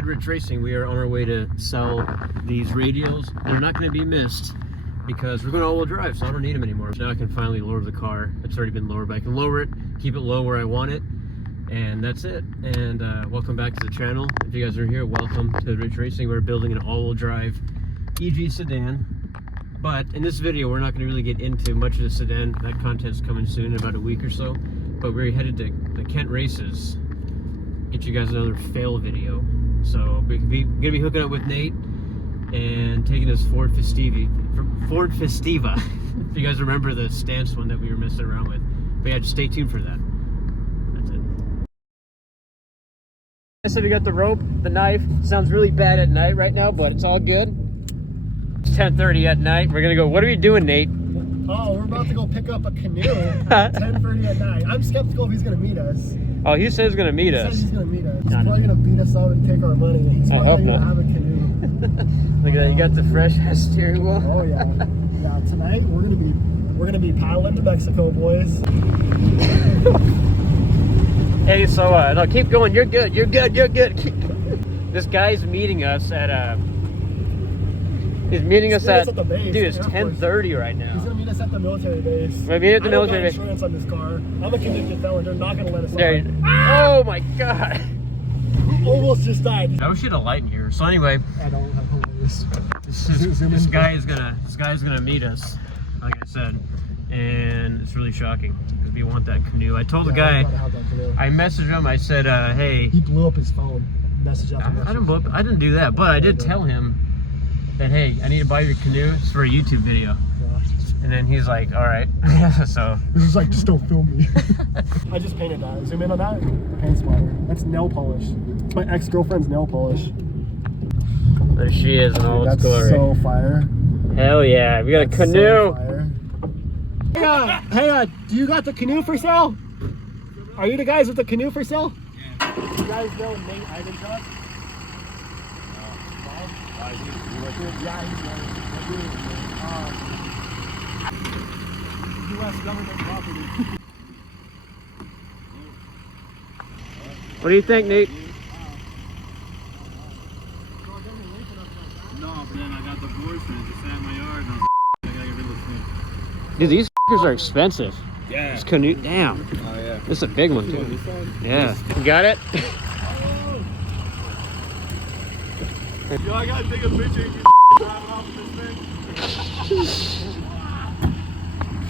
David Rich Racing. We are on our way to sell these radials. They're not going to be missed because we're going to all-wheel drive, so I don't need them anymore. So now I can finally lower the car. It's already been lowered, but I can lower it, keep it low where I want it, and that's it. And welcome back to the channel. If you guys are here, welcome to Rich Racing. We're building an all-wheel drive EG sedan. But in this video, we're not going to really get into much of the sedan. That content's coming soon, in about a week or so. But we're headed to the Kent races. Get you guys another fail video. So we're gonna be hooking up with Nate and taking this Ford Festiva. If you guys remember the stance one that we were messing around with. But yeah, just stay tuned for that. That's it. I said we got the rope, the knife. Sounds really bad at night right now, but it's all good. It's 10:30 at night. We're gonna go. What are you doing, Nate? Oh, we're about to go pick up a canoe at 10:30 at night. I'm skeptical if he's gonna meet us. Oh, he says he's gonna meet us. He says he's gonna meet us. He's probably gonna beat us out and take our money. He's probably gonna have a canoe. Look at that. You got the fresh steering wheel. Oh yeah. Yeah. Tonight we're gonna be paddling to Mexico, boys. Hey, so no, keep going. You're good. You're good. You're good. This guy's meeting us at He's meeting us at the base, dude, it's 10:30 right now. He's gonna meet us at the military base. We're meeting at the military base. Insurance on this car. I'm a convicted felon. They're not gonna let us there. on. Oh my god! Almost just died. I wish you had a light in here. So anyway, I don't have homeless. This guy's gonna meet us, like I said, and it's really shocking because we want that canoe. I told the guy. I messaged him. I said, hey. He blew up his phone. Message after message. I didn't do that, but I did tell him that, hey, I need to buy your canoe. It's for a YouTube video. Yeah. And then he's like, all right. So this is like, just don't film me. I just painted that. Zoom in on that. Paint splatter. That's nail polish. It's my ex-girlfriend's nail polish. There she is in all its glory. That's so fire. Hell yeah. We got a canoe. So hey, do you got the canoe for sale? Are you the guys with the canoe for sale? Yeah. You guys know Nate Ivanchuk? Yeah, he's U.S. government property. What do you think, Nate? No, but then I got divorced and it just sat in my yard and I was like, I gotta get rid of this thing. Dude, these are expensive. Yeah. This canoe, damn. Oh yeah. This is a big one too. Yeah. You got it? Yo, I gotta take a picture of you driving off with this thing. Should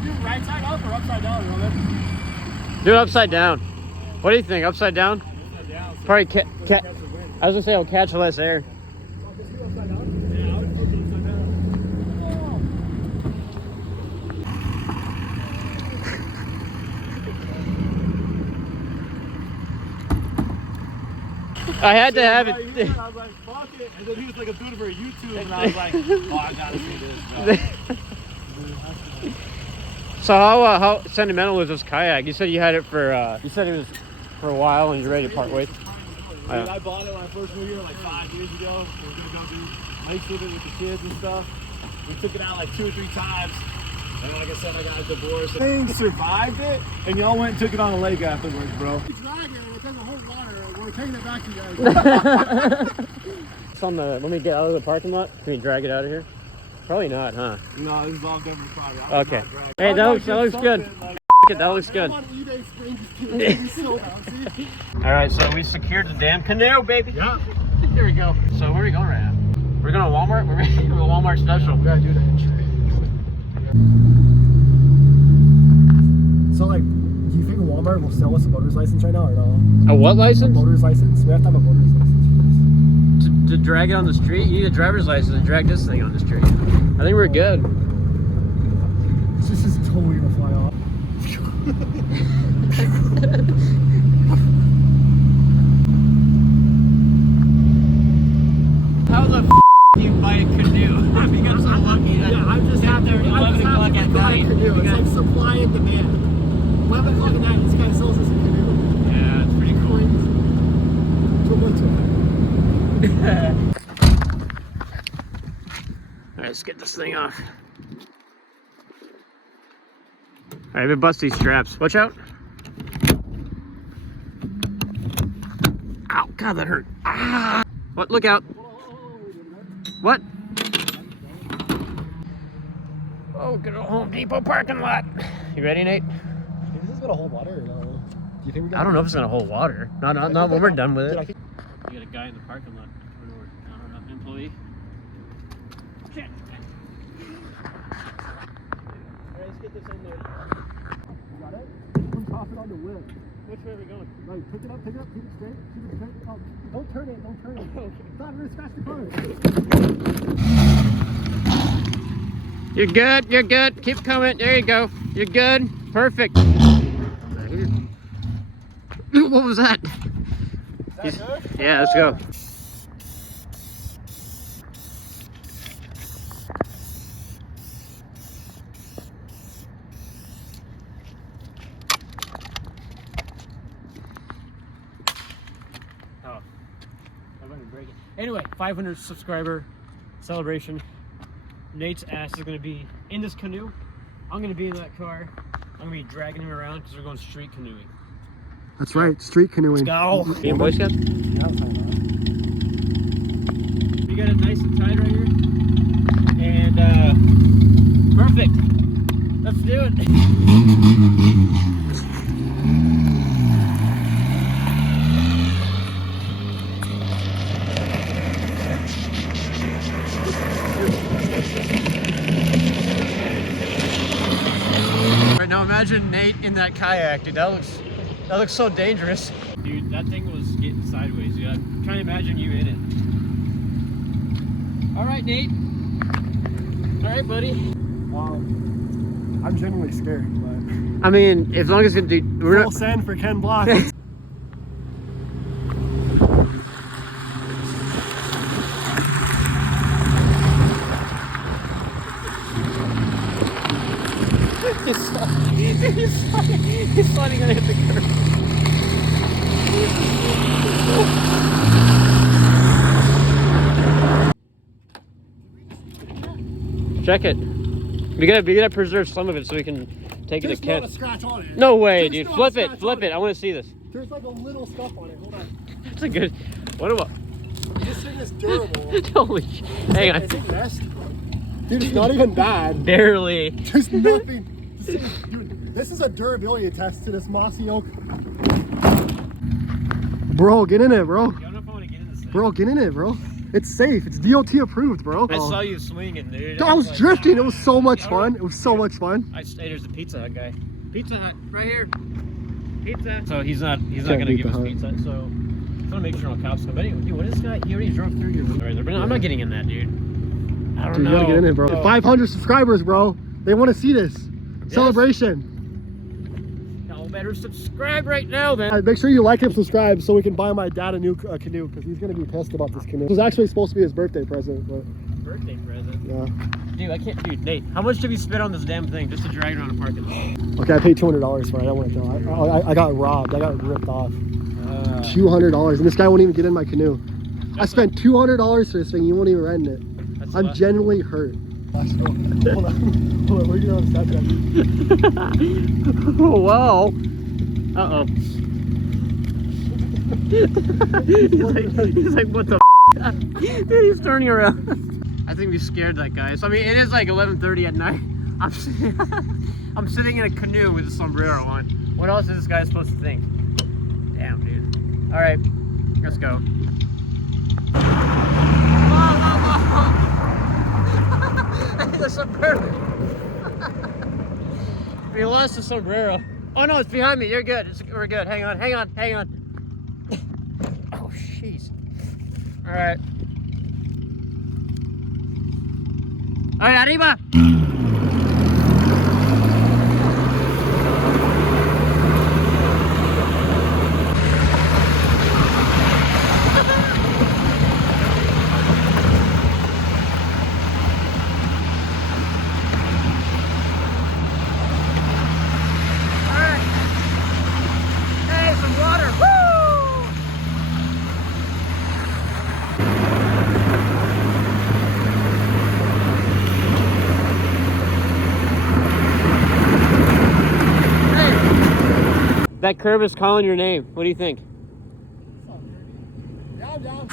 we do it right side up or upside down, Roman? Do it upside down. What do you think? Upside down? Upside down. So Probably I was gonna say it'll catch less air. Oh, just do upside down? yeah, I would flip it upside down. I had to have it. I was like, fuck it. And then he was like, I'm doing it for YouTube. And I was like, oh, I gotta see this, bro. So how sentimental is this kayak? You said you had it for you said it was for a while and you're ready to part ways. Dude, I bought it when I first moved here like 5 years ago. We were gonna go do lake swimming with the kids and stuff. We took it out like 2 or 3 times. And like I said, I got a divorce. Thing survived it, and y'all went and took it on a lake afterwards, bro. It's dragging and it doesn't hold water. We're taking it back to you guys. It's on the. Let me get out of the parking lot. Can we drag it out of here? Probably not, huh? No, this is all government property. Okay. Hey, that looks good. Like, That looks good. I'm on eBay screen. All right, so we secured the damn canoe, baby. Yeah. There we go. So where are we going right now? We're going to Walmart. We're going to Walmart special. We gotta do that. So like, do you think Walmart will sell us a boater's license right now or no? A what license? A boater's license. We have to have a boater's license for this. To drag it on the street? You need a driver's license to drag this thing on the street. I think we're good. This is totally gonna fly off. How the f do you buy a canoe? I think I'm so lucky. Yeah, I'm just happy. I'm just happy to buy a canoe. It's like supply and demand. 11 o'clock at night, this guy sells us a canoe. Yeah, it's pretty cool. Alright, let's get this thing off. Alright, we bust these straps. Watch out. Ow, God, that hurt. Ah! What? Look out. What? Oh, good old Home Depot parking lot. You ready, Nate? Is this gonna hold water or no? Do you think we got I don't know if it's gonna hold water. Not when we're done with it. Dude, You got a guy in the parking lot. An employee. Shit. Alright, let's get this in there. You got it? I'm coughing on the whip. Which way are we going? Like, pick it up, keep it straight, keep it straight. Oh, don't turn it, don't turn it. Stop, we're gonna scratch the car. You're good, you're good. Keep coming. There you go. You're good. Perfect. What was that? Is that good? Yeah, let's go. Oh, I'm gonna break it. Anyway, 500 subscriber celebration. Nate's ass is gonna be in this canoe. I'm gonna be in that car. I'm gonna be dragging him around because we're going street canoeing. That's right, street canoeing. Go! You in Boy Scout? Yeah, I'm fine now. We got it nice and tight right here. And perfect. Let's do it. Right now imagine Nate in that kayak, dude. That looks so dangerous. Dude, that thing was getting sideways, dude. I'm trying to imagine you in it. All right, Nate. All right, buddy. I'm genuinely scared, but... I mean, as long as it, dude, we're Full not... send for Ken Block. He's sliding gonna hit the curb. Check it. We gotta preserve some of it so we can take it to Ken. There's not a scratch on it. No way, There's dude. not a Flip scratch it, flip on it. I want to see this. There's like a little scuff on it. Hold on. That's a good. What about? This thing is durable. Holy. Hang on. Is it messed? Dude, it's not even bad. Barely. There's nothing. Dude, this is a durability test to this mossy oak. Bro, get in it, bro. I don't know if I want to get in this thing. Bro, get in it, bro. It's safe. It's DOT approved, bro. I saw you swinging, dude. I was like, drifting. It was so much I fun. don't- It was so much fun. Hey, there's the Pizza Hut guy. Pizza Hut, right here. Pizza. So he's not Can't gonna beat give the us Hut. pizza. So I'm gonna make sure no cops come. But anyway, dude, what is this guy? He already drove through your right there. But I'm not getting in that, dude. I don't Dude, know. you gotta get in it, bro. Oh. 500 subscribers, bro. They want to see this. Celebration. Y'all better subscribe right now, then. Make sure you like and subscribe so we can buy my dad a new canoe because he's gonna be pissed about this canoe. It was actually supposed to be his birthday present, but Birthday present. yeah. Dude, I can't. Dude, Nate, how much did we spend on this damn thing just to drag it around a parking lot? Okay, I paid $200 for it. I don't want to tell. I got robbed. I got ripped off. $200, and this guy won't even get in my canoe. I spent $200 for this thing. You won't even rent it. That's I'm what- genuinely hurt. Hold on. Hold on. We're going on Snapchat. Oh, wow. Uh-oh. he's like, what the f? Dude, he's turning around. I think we scared that guy. So, I mean, it is like 11:30 at night. I'm sitting in a canoe with a sombrero on. What else is this guy supposed to think? Damn, dude. All right, let's go. The sombrero. We lost the sombrero. Oh no, it's behind me. You're good. We're good. Hang on, hang on, hang on. Oh, jeez. All right. All right, arriba. That curve is calling your name. What do you think? Down, down.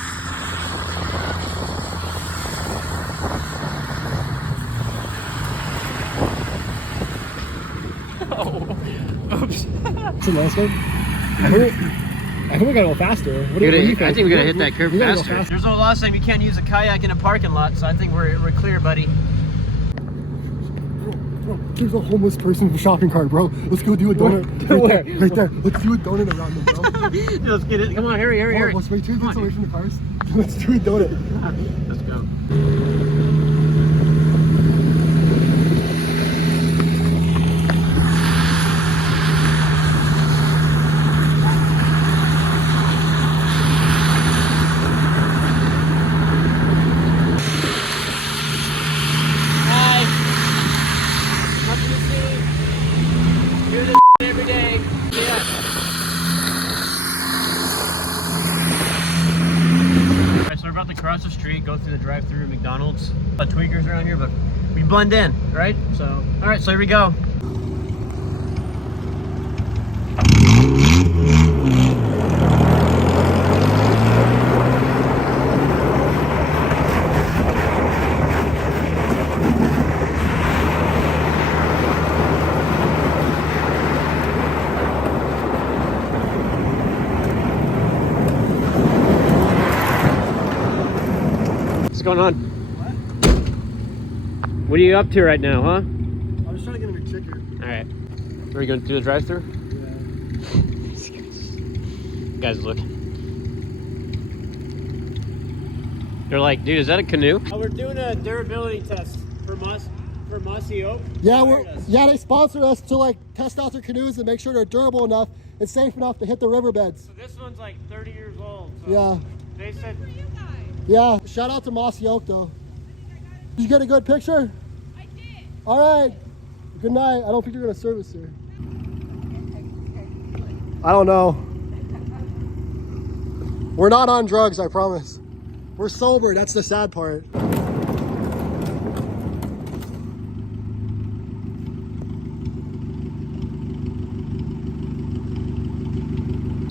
It's a landscape. I think we gotta go faster. What do you think? I think we gotta hit that curve we gotta go faster. faster. There's no law saying you can't use a kayak in a parking lot, so I think we're clear, buddy. Bro, there's a homeless person with a shopping cart, bro. Let's go do a donut. Right there. Let's do a donut around them, bro. Let's get it. Come on, hurry. Let's wait till it gets away from the cars. Let's do a donut. Let's go. Every day. Yeah. Alright, so we're about to cross the street, go through the drive-through McDonald's. Tweakers around here, but we blend in, right? So, alright, so here we go. What's going on? What are you up to right now, huh? I was trying to get a McChicken. Alright. Are we going to do the drive-thru? Yeah. Guys, look. They're like, dude, is that a canoe? Oh, we're doing a durability test for Mossy Oak. Yeah, they sponsor us to like test out their canoes and make sure they're durable enough and safe enough to hit the riverbeds. So this one's like 30 years old. So Yeah. They said... Yeah, shout out to Mossy Oak though. Did you get a good picture? I did. All right. Good night. I don't think you're gonna service here. I don't know. We're not on drugs, I promise. We're sober, that's the sad part.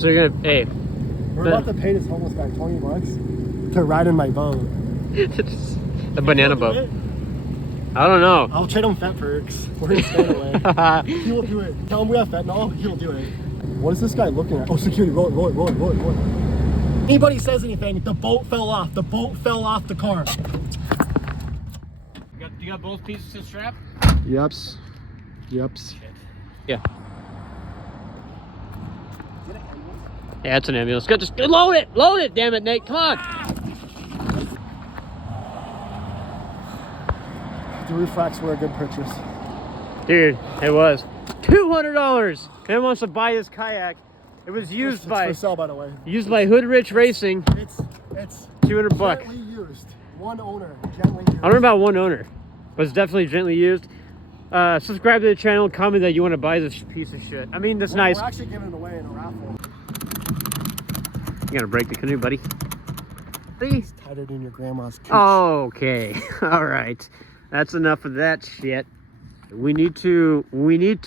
So you're gonna, hey. We're about to pay this homeless guy 20 bucks to ride in my boat. The banana boat. I don't know. I'll trade him Fet Perks. We're gonna stay away. He will do it. Tell him we have fentanyl, he'll do it. What is this guy looking at? Oh, security, roll it. Anybody says anything, the boat fell off. The boat fell off the car. You got both pieces to strap? Yeps. Yeah. Yeah, it's an ambulance. Go, just load it, damn it, Nate, come on. The roof racks were a good purchase. Dude, it was $200. Man wants to buy this kayak. It was used It's by for sale, by the way. Hood Rich Racing. It's $200. gently used. One owner, gently used. I don't know about one owner, but it's definitely gently used. Subscribe to the channel, comment that you want to buy this piece of shit. I mean, that's nice. We're actually giving it away in a raffle. You gotta break the canoe, buddy. It's tighter than your grandma's kiss. Okay, all right. That's enough of that shit. We need to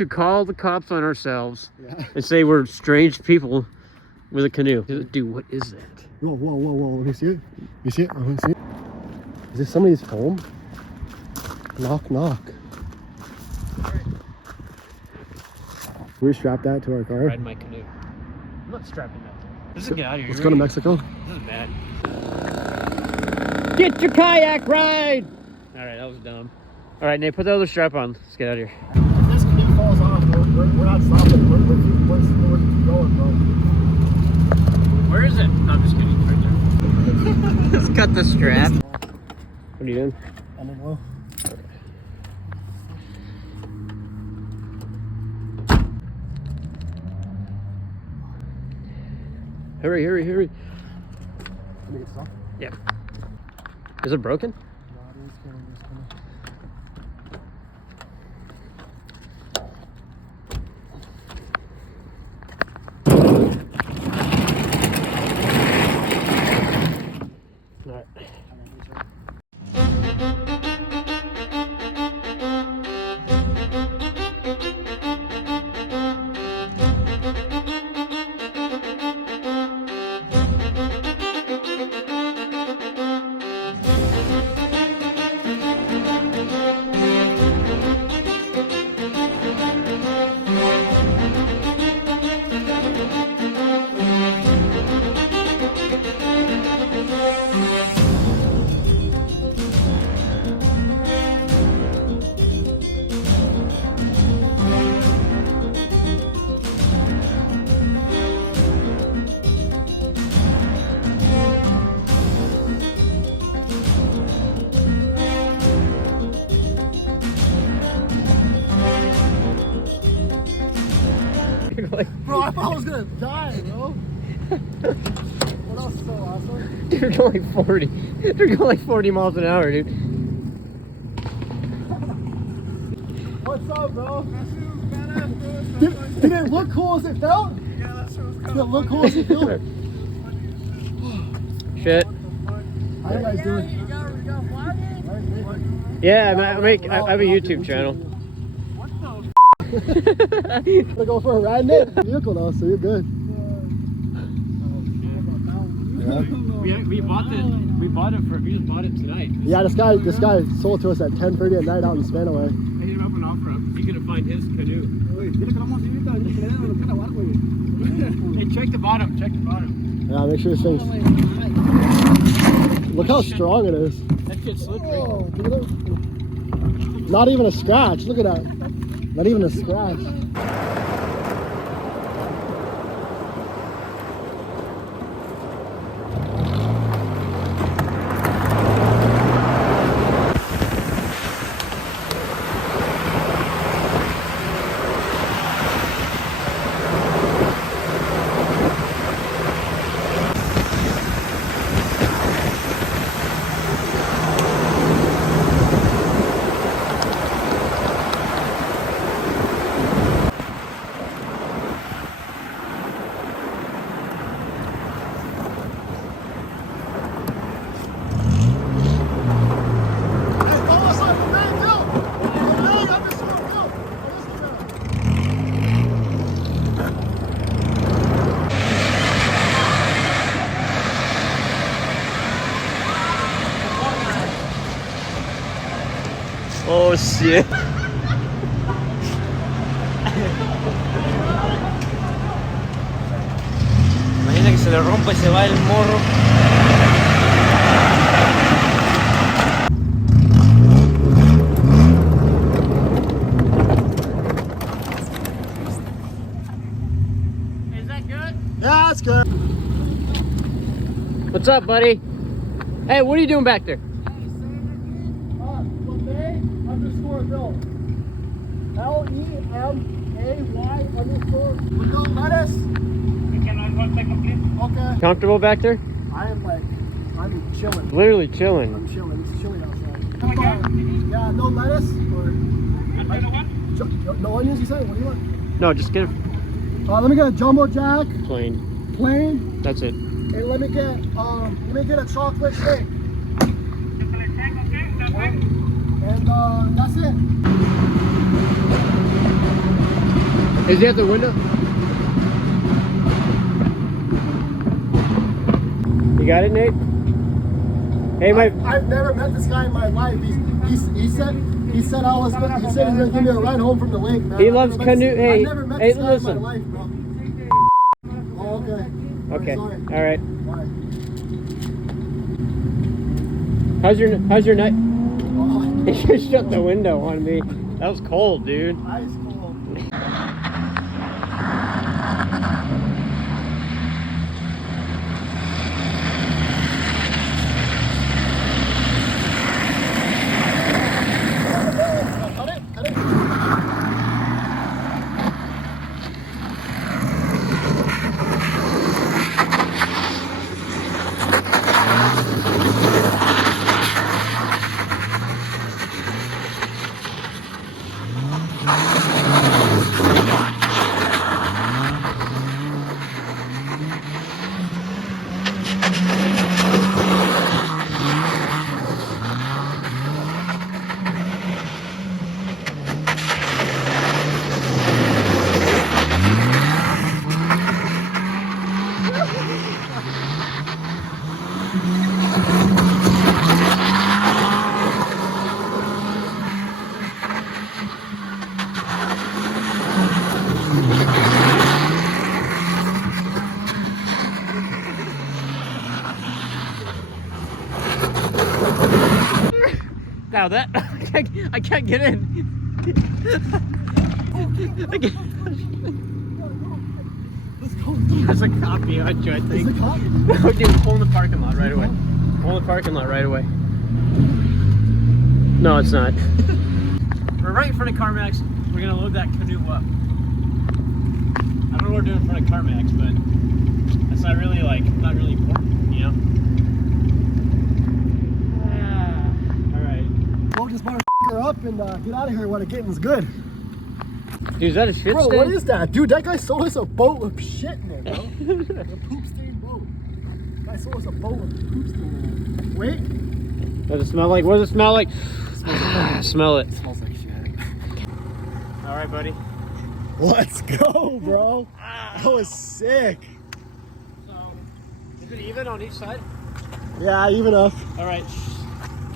call the cops on ourselves and say we're strange people with a canoe. Dude, what is that? Whoa. Let me see it. You see it? I want to see it. Is this somebody's home? Knock. Can we strap that to our car? Ride my canoe. I'm not strapping that. Let's get out of here. Let's go to Mexico. This is bad. Get your kayak ride! Alright, that was dumb. Alright, Nate, put the other strap on. Let's get out of here. If this canoe falls off, we're not stopping. We're going, bro. Where is it? No, I'm just kidding. It's right there. Let's cut the strap. What are you doing? I don't know. Hurry. Let me get this off. Yeah. Is it broken? No, it is kind of. Alright. Bro, I thought I was gonna die, bro. What else is so awesome? They're going like 40. They're going like 40 miles an hour, dude. What's up, bro? Did it look cool as it felt? Yeah, that's what was Did it look cool as it felt? Shit. How you guys doing? Yeah, I have a YouTube channel. Gonna go for a ride in it? Vehicle though, so you're good. We bought it we just bought it tonight. Yeah, this guy sold it to us at 10:30 at night out in Spanaway. I hit him up on OfferUp. He's gonna find his canoe. Hey, check the bottom. Check the bottom. Yeah, make sure this thing's. Look how strong it is. That shit's slippery. Oh, look at it. Not even a scratch. Look at that. Not even a scratch. Oh shit. Imagina que se le rompa y se va el morro. Is that good? Yeah, that's good. What's up, buddy? Hey, what are you doing back there? Bill. LEMAY _ with no lettuce. Okay. Comfortable back there? I'm chilling. Literally chilling. I'm chilling. It's chilly outside. Yeah, no lettuce or no onions. You said? What do you want? No, just get it Let me get a jumbo jack. plain. Plain. That's it. And let me get a chocolate shake. And that's it. Is he at the window? You got it, Nate? Hey, I've never met this guy in my life. He said he said he's gonna give me a ride home from the lake, man. He loves canoe. Hey, I've never met this guy in my life, bro. Oh, okay. Okay. Sorry. All right. Bye. How's your night? Oh, He just shut the window on me. That was cold, dude. ice cold. Cut it. Now that I can't get in. I can't. Let's go. There's a cop behind you, I Is think. the cop? No, dude, pull in the parking lot right away. Pull in the parking lot right away. No, it's not. We're right in front of CarMax. We're gonna load that canoe up. I don't know what we're doing in front of CarMax, but that's not really not really important, you know? All right. Blow this motherfucker up and get out of here while the getting's good. Dude, is that a shit Bro, stain? what is that? Dude, that guy sold us a boat with shit in it, bro. A poop stained boat. Guy sold us a boat with poop stain in it. Wait. Does it smell like? What does it smell like? Smell it. It smells like shit. All right, buddy. Let's go, bro. That was sick. So, is it even on each side? Yeah, even enough. All right.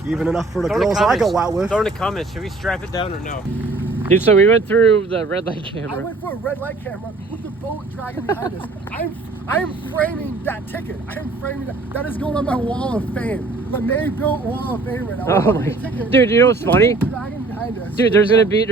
Even enough for the Throw in girls I comments. go out with. Throw in the comments. Should we strap it down or no? Dude, so we went through the red light I camera. went for a red light camera with the boat dragging behind us. I am framing that ticket. I am framing that. That is going on my wall of fame. The May built wall of fame right now. Oh my, dude, you know what's funny? Dragging behind us. Dude, there's gonna be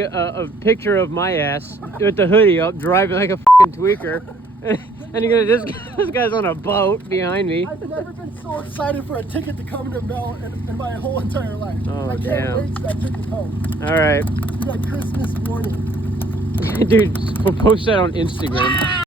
a picture of my ass with the hoodie up, driving like a fucking tweaker, and you're gonna this guy's on a boat behind me. I've never been so excited for a ticket to come to Mel in my whole entire life. Oh, I can't damn. wait for that ticket to come. All right, It's like Christmas morning. dude, we'll post that on Instagram.